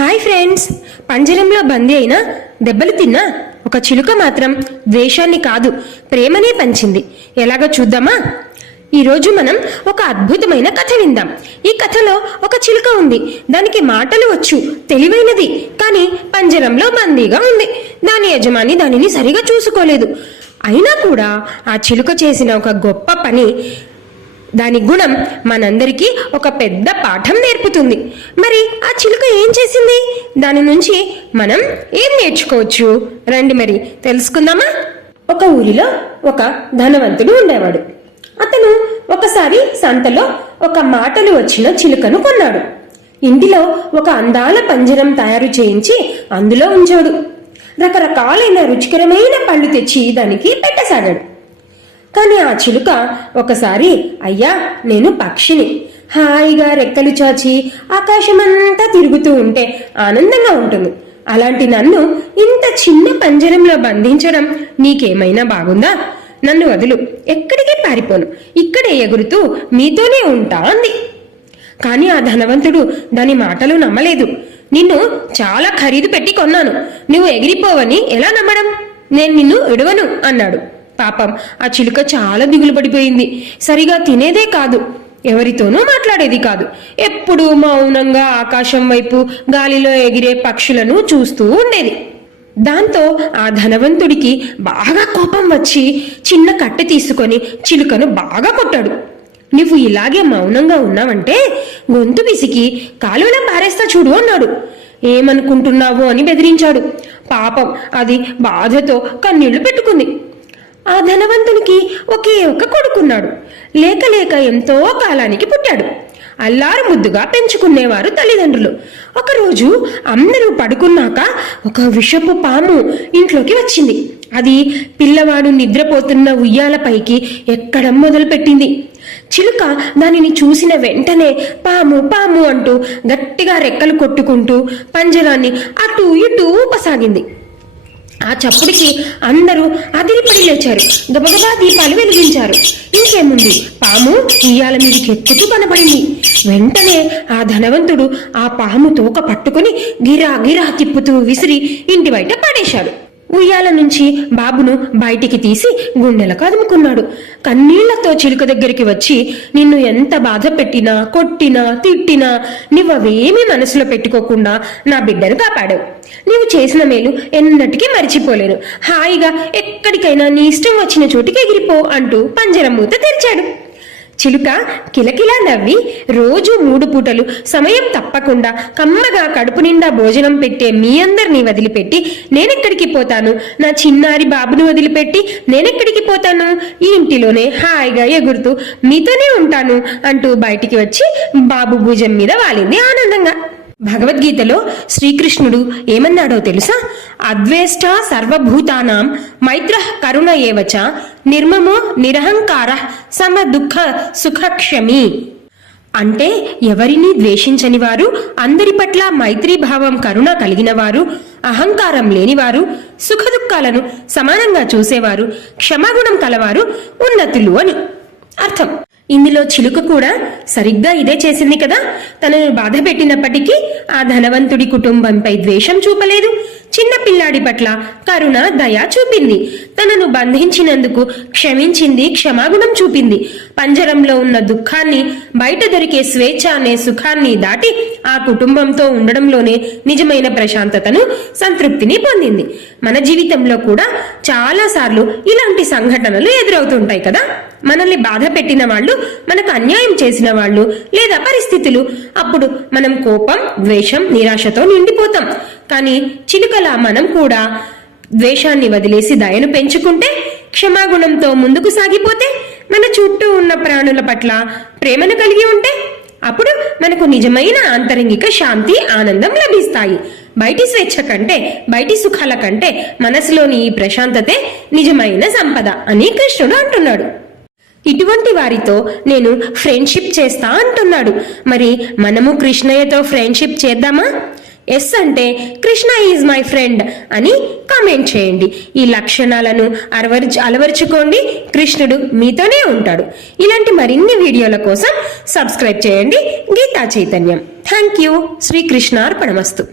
Hi friends, పంజరంలో బందీ అయినా దెబ్బలు తిన్నా ఒక చిలుక మాత్రం ద్వేషాన్ని కాదు ప్రేమనే పంచింది. ఎలాగో చూద్దామా? ఈరోజు మనం ఒక అద్భుతమైన కథ విందాం. ఈ కథలో ఒక చిలుక ఉంది. దానికి మాటలు వచ్చు, తెలివైనది, కానీ పంజరంలో బందీగా ఉంది. దాని యజమాని దానిని సరిగా చూసుకోలేదు. అయినా కూడా ఆ చిలుక చేసిన ఒక గొప్ప పని, దాని గుణం మనందరికీ ఒక పెద్ద పాఠం నేర్పుతుంది. మరి ఆ చిలుక ఏం చేసింది? దాని నుంచి మనం ఏం నేర్చుకోవచ్చు? రండి మరి తెలుసుకుందామా. ఒక ఊరిలో ఒక ధనవంతుడు ఉండేవాడు. అతను ఒకసారి సంతలో ఒక మాటలు వచ్చిన చిలుకను కొన్నాడు. ఇంటిలో ఒక అందాల పంజరం తయారు చేయించి అందులో ఉంచాడు. రకరకాలైన రుచికరమైన పళ్ళు తెచ్చి దానికి పెట్టసాగాడు. కానీ ఆ చిలుక ఒకసారి, అయ్యా, నేను పక్షిని, హాయిగా రెక్కలు చాచి ఆకాశమంతా తిరుగుతూ ఉంటే ఆనందంగా ఉంటుంది. అలాంటి నన్ను ఇంత చిన్న పంజరంలో బంధించడం నీకేమైనా బాగుందా? నన్ను వదులు, ఎక్కడికి పారిపోను, ఇక్కడే ఎగురుతూ మీతోనే ఉంటా అంది. కాని ఆ ధనవంతుడు దాని మాటలు నమ్మలేదు. నిన్ను చాలా ఖరీదు పెట్టి కొన్నాను, నువ్వు ఎగిరిపోవని ఎలా నమ్మడం? నేను నిన్ను విడవను అన్నాడు. పాపం ఆ చిలుక చాలా దిగులు పడిపోయింది. సరిగా తినేదే కాదు, ఎవరితోనూ మాట్లాడేది కాదు. ఎప్పుడూ మౌనంగా ఆకాశం వైపు గాలిలో ఎగిరే పక్షులను చూస్తూ ఉండేది. దాంతో ఆ ధనవంతుడికి బాగా కోపం వచ్చి చిన్న కట్టె తీసుకొని చిలుకను బాగా కొట్టాడు. నువ్వు ఇలాగే మౌనంగా ఉన్నావంటే గొంతు పిసికి కాలువలో పారేస్తా చూడు అన్నాడు. ఏమనుకుంటున్నావు అని బెదిరించాడు. పాపం అది బాధతో కన్నీళ్లు పెట్టుకుంది. ఆ ధనవంతునికి ఒకే ఒక కొడుకున్నాడు. లేక లేక ఎంతో కాలానికి పుట్టాడు. అల్లారు ముద్దుగా పెంచుకునేవారు తల్లిదండ్రులు. ఒకరోజు అందరూ పడుకున్నాక ఒక విషపు పాము ఇంట్లోకి వచ్చింది. అది పిల్లవాడు నిద్రపోతున్న ఉయ్యాలపైకి ఎక్కడం మొదలుపెట్టింది. చిలుక దానిని చూసిన వెంటనే పాము పాము అంటూ గట్టిగా రెక్కలు కొట్టుకుంటూ పంజరాన్ని అటూ ఇటూ ఊపసాగింది. ఆ చప్పుడికి అందరూ అదిరిపడి లేచారు. గబగబా దీపాలు వెలిగించారు. ఇంకేముంది, పాము ఉయ్యాల మీదకి ఎక్కుతూ కనబడింది. వెంటనే ఆ ధనవంతుడు ఆ పాము తోక పట్టుకుని గిరా గిరా తిప్పుతూ విసిరి ఇంటి బయట పడేశాడు. ఉయ్యాల నుంచి బాబును బయటికి తీసి గుండెలకు అదుముకున్నాడు. కన్నీళ్లతో చిలుక దగ్గరికి వచ్చి, నిన్ను ఎంత బాధ పెట్టినా, కొట్టినా, తిట్టినా నువ్వవేమీ మనసులో పెట్టుకోకుండా నా బిడ్డను కాపాడావు. నీవు చేసిన మేలు ఎన్నటికీ మరిచిపోలేను. హాయిగా ఎక్కడికైనా నీ ఇష్టం వచ్చిన చోటికి ఎగిరిపో అంటూ పంజరం మూత తెరిచాడు. చిలుక కిలకిలా నవ్వి, రోజు 3 పూటలు సమయం తప్పకుండా కమ్మగా కడుపు నిండా భోజనం పెట్టే మీ అందరినీ వదిలిపెట్టి నేనెక్కడికి పోతాను? నా చిన్నారి బాబును వదిలిపెట్టి నేనెక్కడికి పోతాను? ఈ ఇంటిలోనే హాయిగా ఎగురుతూ మీతోనే ఉంటాను అంటూ బయటికి వచ్చి బాబు భుజం మీద వాలింది ఆనందంగా. భగవద్గీతలో శ్రీకృష్ణుడు ఏమన్నాడో తెలుసా? అద్వేష్ట సర్వభూతానాం మైత్రః కరుణ ఏవచ నిర్మమో నిరహంకారః సమ దుఃఖ సుఖక్షమి. అంటే ఎవరిని ద్వేషించని వారు, అందరి పట్ల మైత్రీభావం కరుణ కలిగిన వారు, అహంకారం లేనివారు, సుఖదుఖాలను సమానంగా చూసేవారు, క్షమాగుణం కలవారు ఉన్నతులు అని అర్థం. ఇందులో చిలుక కూడా సరిగ్గా ఇదే చేసింది కదా. తనను బాధ పెట్టినప్పటికీ ఆ ధనవంతుడి కుటుంబంపై ద్వేషం చూపలేదు. చిన్న పిల్లాడి పట్ల కరుణ, దయ చూపింది. తనను బంధించినందుకు క్షమించింది, క్షమాగుణం చూపింది. పంజరంలో ఉన్న దుఃఖాన్ని, బయట దొరికే స్వేచ్ఛ అనే సుఖాన్ని దాటి ఆ కుటుంబంతో ఉండడంలోనే నిజమైన ప్రశాంతతను, సంతృప్తిని పొందింది. మన జీవితంలో కూడా చాలా సార్లు ఇలాంటి సంఘటనలు ఎదురవుతుంటాయి కదా. మనల్ని బాధ పెట్టిన వాళ్ళు, మనకు అన్యాయం చేసిన వాళ్ళు లేదా పరిస్థితులు, అప్పుడు మనం కోపం, ద్వేషం, నిరాశతో నిండిపోతాం. కానీ చిలుకలా మనం కూడా ద్వేషాన్ని వదిలేసి దయను పెంచుకుంటే, క్షమాగుణంతో ముందుకు సాగిపోతే, మన చుట్టూ ఉన్న ప్రాణుల పట్ల ప్రేమను కలిగి ఉంటే, అప్పుడు మనకు నిజమైన ఆంతరంగిక శాంతి, ఆనందం లభిస్తాయి. బయటి స్వేచ్ఛ కంటే, బయటి సుఖాల కంటే మనసులోని ఈ ప్రశాంతతే నిజమైన సంపద అని కృష్ణుడు అంటున్నాడు. ఇటువంటి వారితో నేను ఫ్రెండ్షిప్ చేస్తా అంటున్నాడు. మరి మనము కృష్ణయ్యతో ఫ్రెండ్షిప్ చేద్దామా? ఎస్ అంటే కృష్ణ ఈజ్ మై ఫ్రెండ్ అని కామెంట్ చేయండి. ఈ లక్షణాలను అలవర్చుకోండి. కృష్ణుడు మీతోనే ఉంటాడు. ఇలాంటి మరిన్ని వీడియోల కోసం సబ్స్క్రైబ్ చేయండి గీతా చైతన్యం. Thank you. శ్రీకృష్ణార్పణమస్తు.